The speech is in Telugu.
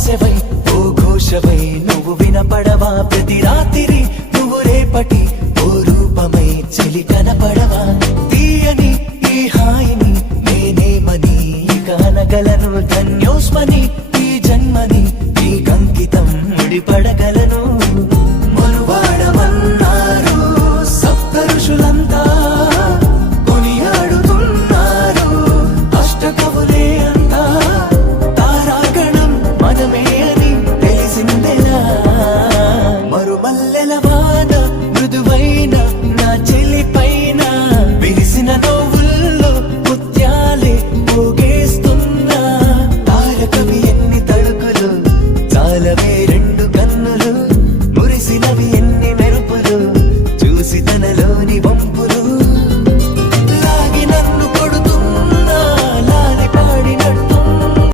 ఆశవై ఓ ఘోషవై నువ్వు వినపడవా ప్రతి రాత్రి నువ్వు రేపటి ఓ రూపమై చెలి కనపడవా తీయని ఈ హాయిని నేనేమని కానగలను ధన్యోస్మని ఈ జన్మని ఈ కంకితం ముడిపడగలను